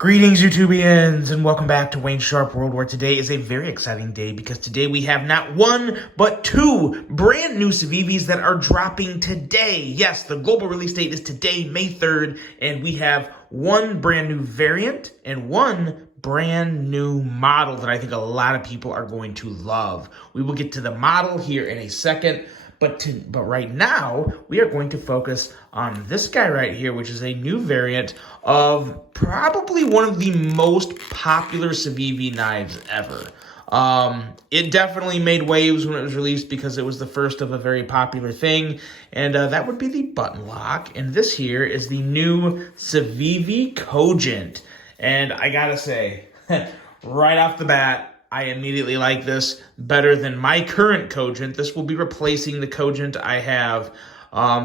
Greetings, YouTubians, and welcome back to Wayne Sharp World, where today is a very exciting day because today we have not one, but two brand new Civivis that are dropping today. Yes, the global release date is today, May 3rd, and we have one brand new variant and one brand new model that I think a lot of people are going to love. We will get to the model here in a second. But right now, we are going to focus on this guy right here, which is a new variant of probably one of the most popular Civivi knives ever. It definitely made waves when it was released because it was the first of a very popular thing, and that would be the button lock. And this here is the new Civivi Cogent. And I gotta say, right off the bat, I immediately like this better than my current Cogent. This will be replacing the Cogent I have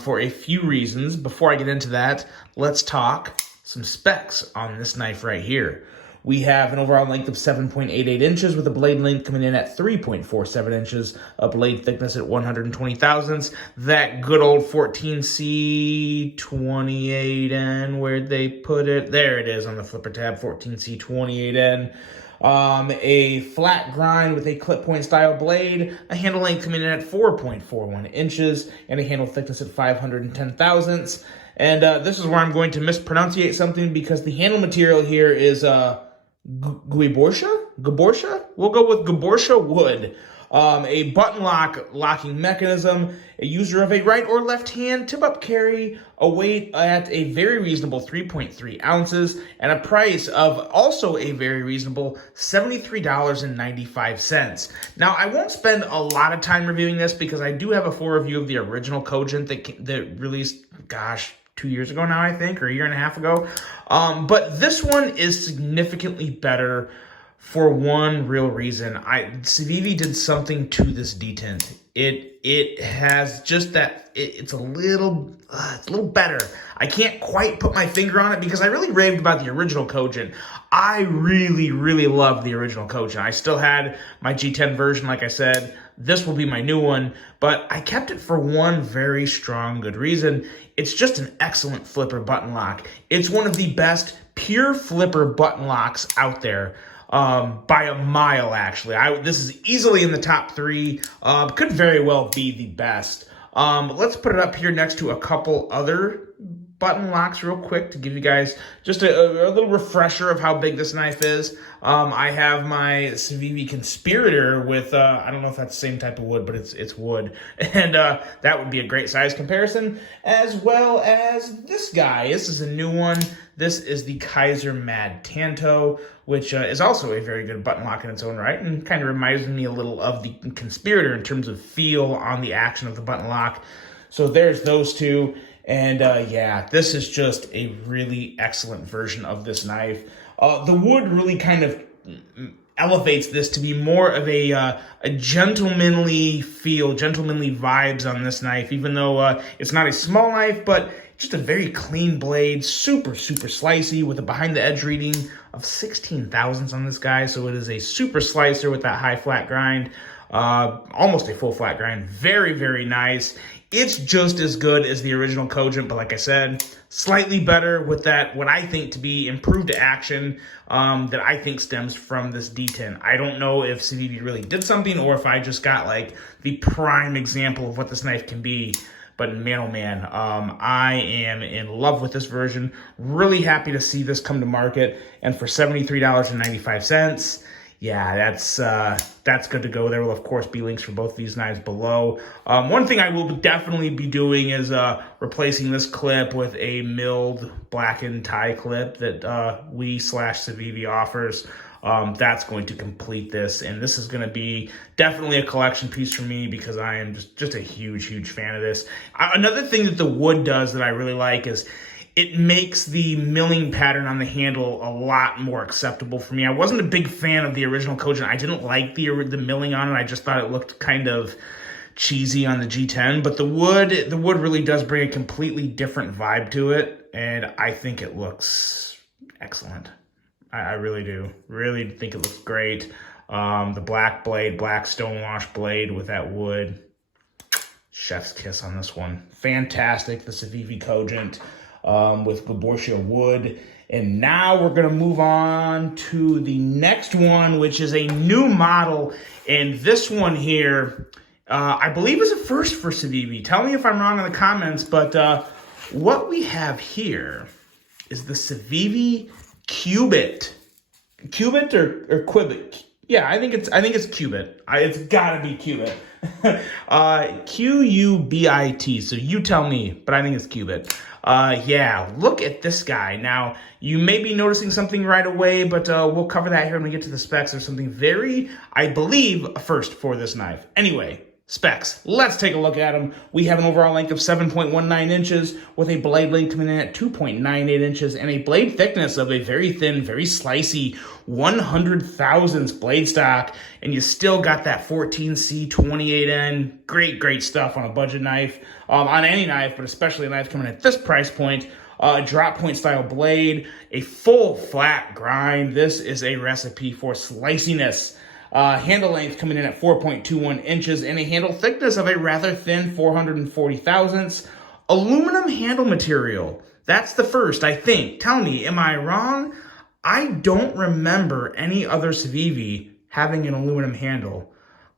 for a few reasons. Before I get into that, let's talk some specs on this knife right here. We have an overall length of 7.88 inches with a blade length coming in at 3.47 inches, a blade thickness at 120 thousandths. That good old 14C28N, where'd they put it? There it is on the flipper tab, 14C28N. A flat grind with a clip point style blade, a handle length coming in at 4.41 inches, and a handle thickness at 510 thousandths. And this is where I'm going to mispronunciate something because the handle material here is Gaborsha? We'll go with Gaborsha wood. A button locking mechanism, a user of a right or left hand tip-up carry, a weight at a very reasonable 3.3 ounces, and a price of also a very reasonable $73.95. Now, I won't spend a lot of time reviewing this because I do have a full review of the original Cogent that released, 2 years ago now, I think, or a year and a half ago. But this one is significantly better for one real reason. Civivi did something to this detent. It has just that, it's a little better. I can't quite put my finger on it because I really raved about the original Cogent. I really, really loved the original Cogent. I still had my G10 version, like I said. This will be my new one, but I kept it for one very strong, good reason. It's just an excellent flipper button lock. It's one of the best pure flipper button locks out there. By a mile, actually. This is easily in the top three. Could very well be the best. Let's put it up here next to a couple other button locks real quick to give you guys just a little refresher of how big this knife is. I have my Civivi Conspirator with, I don't know if that's the same type of wood, but it's wood. And that would be a great size comparison, as well as this guy. This is a new one. This is the Kaiser Mad Tanto, which is also a very good button lock in its own right, and kind of reminds me a little of the Conspirator in terms of feel on the action of the button lock. So there's those two. And yeah, this is just a really excellent version of this knife. The wood really kind of elevates this to be more of a gentlemanly feel, gentlemanly vibes on this knife, even though it's not a small knife, but just a very clean blade, super, super slicey with a behind the edge reading of 16 thousandths on this guy. So it is a super slicer with that high flat grind, almost a full flat grind. Very, very nice. It's just as good as the original Cogent, but like I said, slightly better with that, what I think to be improved action that I think stems from this D10. I don't know if Civivi really did something or if I just got like the prime example of what this knife can be. But man, oh man, I am in love with this version. Really happy to see this come to market. And for $73.95, yeah, that's good to go. There will, of course, be links for both these knives below. One thing I will definitely be doing is replacing this clip with a milled blackened tie clip that Civivi offers. That's going to complete this, and this is going to be definitely a collection piece for me because I am just a huge, huge fan of this. Another thing that the wood does that I really like is it makes the milling pattern on the handle a lot more acceptable for me. I wasn't a big fan of the original Cogent. I didn't like the milling on it. I just thought it looked kind of cheesy on the G10, but the wood really does bring a completely different vibe to it, and I think it looks excellent. I really do. Really think it looks great. The black blade, black stonewash blade with that wood. Chef's kiss on this one. Fantastic. The Civivi Cogent with Gaborsha wood And now we're going to move on to the next one, which is a new model. And this one here, I believe is a first for Civivi. Tell me if I'm wrong in the comments, but what we have here is the Civivi Qubit. Qubit or Qubit? Yeah, I think it's Qubit. It's gotta be Qubit. Qubit. So you tell me, but I think it's Qubit. Yeah, look at this guy. Now, you may be noticing something right away, but we'll cover that here when we get to the specs. There's something very, I believe, a first for this knife. Anyway, specs. Let's take a look at them. We have an overall length of 7.19 inches with a blade length coming in at 2.98 inches and a blade thickness of a very thin, very slicey 100 thousandths blade stock. And you still got that 14C 28N. Great stuff on a budget knife, on any knife, but especially a knife coming at this price point. Drop point style blade, a full flat grind. This is a recipe for sliciness. Handle length coming in at 4.21 inches and a handle thickness of a rather thin 440 thousandths. Aluminum handle material. That's the first, I think. Tell me, am I wrong? I don't remember any other Civivi having an aluminum handle.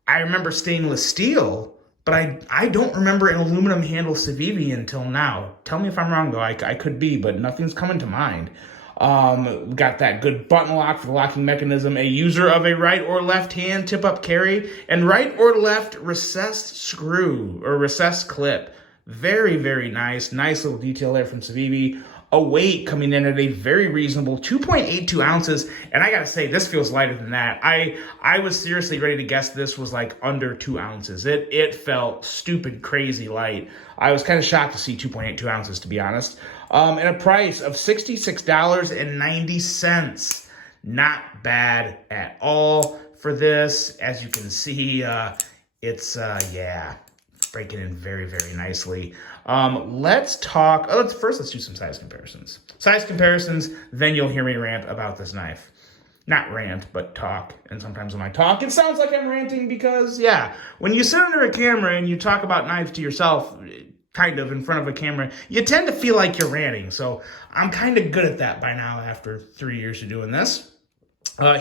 I remember stainless steel, but I don't remember an aluminum handle Civivi until now. Tell me if I'm wrong, though. I could be, but nothing's coming to mind. Got that good button lock for the locking mechanism, a user of a right or left hand tip-up carry, and right or left recessed screw or recessed clip. Very nice. Nice little detail there from Civivi. A weight coming in at a very reasonable 2.82 ounces. And I gotta say, this feels lighter than that. I was seriously ready to guess this was like under 2 ounces. It felt stupid, crazy light. I was kind of shocked to see 2.82 ounces, to be honest. And a price of $66.90. Not bad at all for this. As you can see, it's, yeah, breaking in very nicely. Let's talk, let's do some size comparisons. Size comparisons, then you'll hear me rant about this knife. Not rant, but talk. And sometimes when I talk, it sounds like I'm ranting because, yeah, when you sit under a camera and you talk about knives to yourself, kind of in front of a camera, you tend to feel like you're ranting. So I'm kind of good at that by now after 3 years of doing this.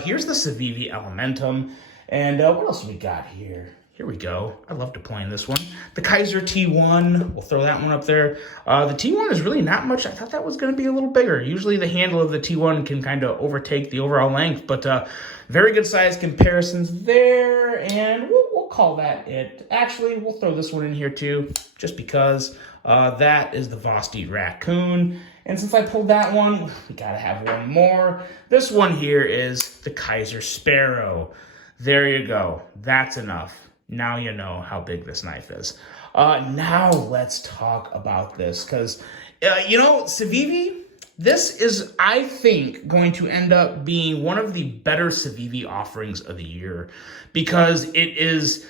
Here's the Civivi Elementum. And what else we got here? Here we go. I love deploying this one. The Kaiser T1. We'll throw that one up there. The T1 is really not much. I thought that was going to be a little bigger. Usually the handle of the T1 can kind of overtake the overall length, but very good size comparisons there. And we'll call that it. Actually, we'll throw this one in here too, just because that is the Vosti Raccoon. And since I pulled that one, we got to have one more. This one here is the Kaiser Sparrow. There you go. That's enough. Now you know how big this knife is. Now let's talk about this because, Civivi, this is, I think, going to end up being one of the better Civivi offerings of the year because it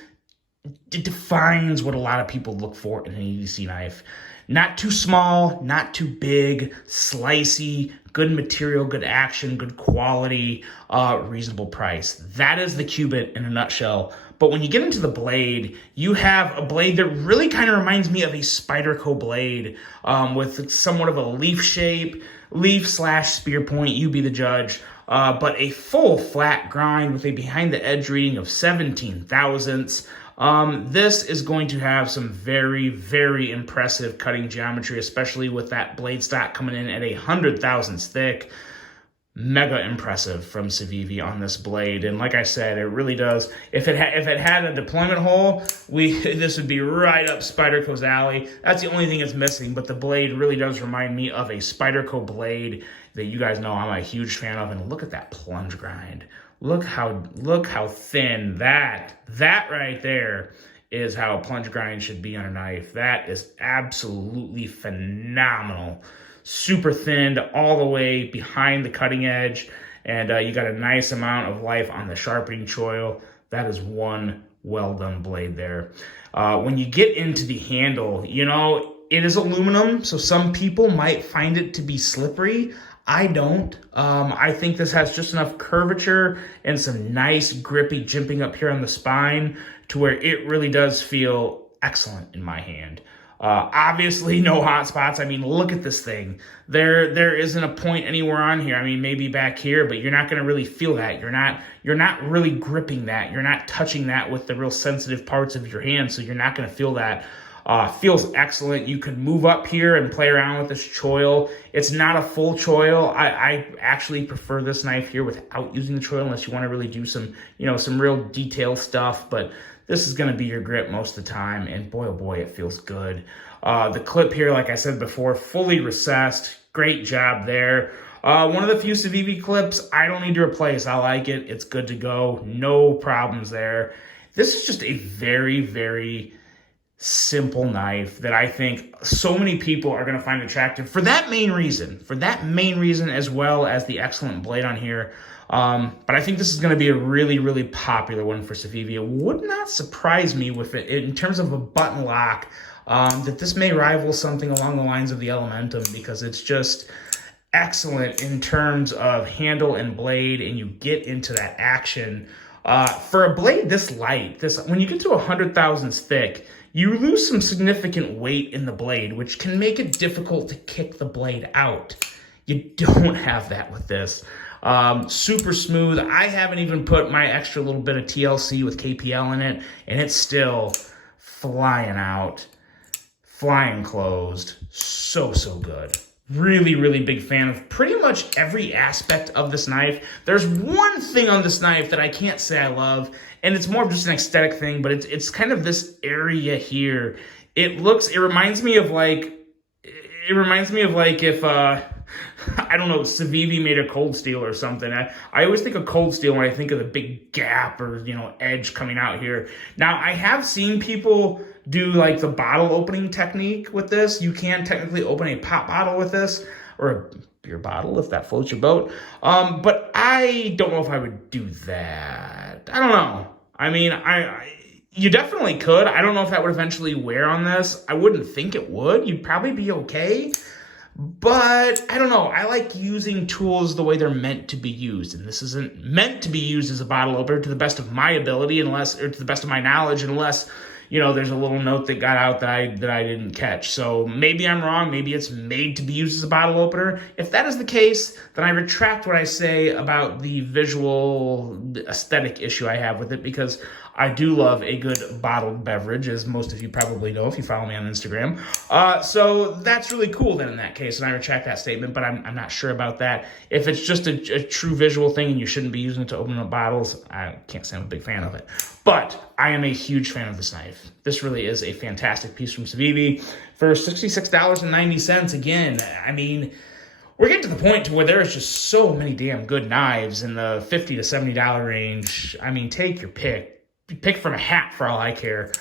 defines what a lot of people look for in an EDC knife. Not too small, not too big, slicey, good material, good action, good quality, reasonable price. That is the Qubit in a nutshell. But when you get into the blade, you have a blade that really kind of reminds me of a Spyderco blade with somewhat of a leaf shape, leaf/spear point, you be the judge. But a full flat grind with a behind the edge reading of 17 thousandths. This is going to have some very impressive cutting geometry, especially with that blade stock coming in at 100 thousandths thick. Mega impressive from Civivi on this blade. And like I said, it really does. If it had a deployment hole, this would be right up Spyderco's alley. That's the only thing it's missing, but the blade really does remind me of a Spyderco blade that you guys know I'm a huge fan of. And look at that plunge grind. Look how thin that right there is how a plunge grind should be on a knife. That is absolutely phenomenal. Super thinned all the way behind the cutting edge, and you got a nice amount of life on the sharpening choil. That is one well done blade there. When you get into the handle, it is aluminum, so some people might find it to be slippery. I don't. I think this has just enough curvature and some nice grippy jimping up here on the spine to where it really does feel excellent in my hand. Obviously, no hot spots. I mean, look at this thing. There isn't a point anywhere on here. I mean, maybe back here, but you're not going to really feel that. You're not really gripping that. You're not touching that with the real sensitive parts of your hand, so you're not going to feel that. Feels excellent. You could move up here and play around with this choil. It's not a full choil. I actually prefer this knife here without using the choil unless you want to really do some, some real detailed stuff, but this is going to be your grip most of the time, and boy, oh boy, it feels good. The clip here, like I said before, fully recessed. Great job there. One of the few Civivi clips I don't need to replace. I like it. It's good to go. No problems there. This is just a very, very simple knife that I think so many people are going to find attractive for that main reason, as well as the excellent blade on here. But I think this is going to be a really, really popular one for Civivi. It would not surprise me with it in terms of a button lock, that this may rival something along the lines of the Elementum, because it's just excellent in terms of handle and blade, and you get into that action. For a blade this light, when you get to 100 thousandths thick, you lose some significant weight in the blade, which can make it difficult to kick the blade out. You don't have that with this. Super smooth. I haven't even put my extra little bit of TLC with KPL in it, and it's still flying out, flying closed. So good. Really, really big fan of pretty much every aspect of this knife. There's one thing on this knife that I can't say I love, and it's more of just an aesthetic thing, but it's kind of this area here. It reminds me of like if, I don't know, Civivi made a cold steel or something. I always think of cold steel when I think of the big gap or, edge coming out here. Now, I have seen people do like the bottle opening technique with this. You can technically open a pop bottle with this, or a beer bottle if that floats your boat. But I don't know if I would do that. I don't know. I mean, you definitely could. I don't know if that would eventually wear on this. I wouldn't think it would. You'd probably be okay. But I don't know. I like using tools the way they're meant to be used. And this isn't meant to be used as a bottle opener to the best of my ability, or to the best of my knowledge, unless, there's a little note that got out that I didn't catch. So maybe I'm wrong. Maybe it's made to be used as a bottle opener. If that is the case, then I retract what I say about the visual aesthetic issue I have with it, because I do love a good bottled beverage, as most of you probably know if you follow me on Instagram. So that's really cool then in that case, and I retract that statement, but I'm not sure about that. If it's just a true visual thing and you shouldn't be using it to open up bottles, I can't say I'm a big fan of it. But I am a huge fan of this knife. This really is a fantastic piece from Civivi. For $66.90, again, I mean, we're getting to the point to where there is just so many damn good knives in the $50 to $70 range. I mean, take your pick. Pick from a hat for all I care.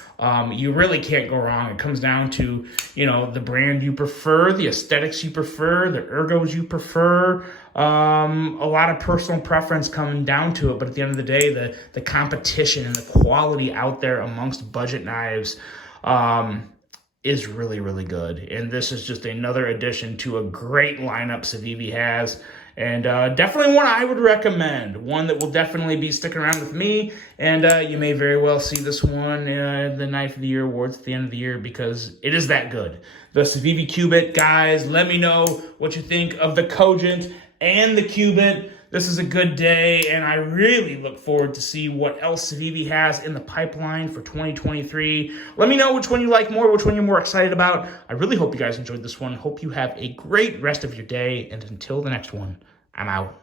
You really can't go wrong. It comes down to, the brand you prefer, the aesthetics you prefer, the ergos you prefer. A lot of personal preference coming down to it, but at the end of the day, the competition and the quality out there amongst budget knives is really, really good. And this is just another addition to a great lineup Civivi has. And definitely one I would recommend. One that will definitely be sticking around with me. And you may very well see this one the Knife of the Year awards at the end of the year, because it is that good. The Civivi Qubit, guys, let me know what you think of the Cogent and the Qubit. This is a good day, and I really look forward to see what else Civivi has in the pipeline for 2023. Let me know which one you like more, which one you're more excited about. I really hope you guys enjoyed this one. Hope you have a great rest of your day, and until the next one, I'm out.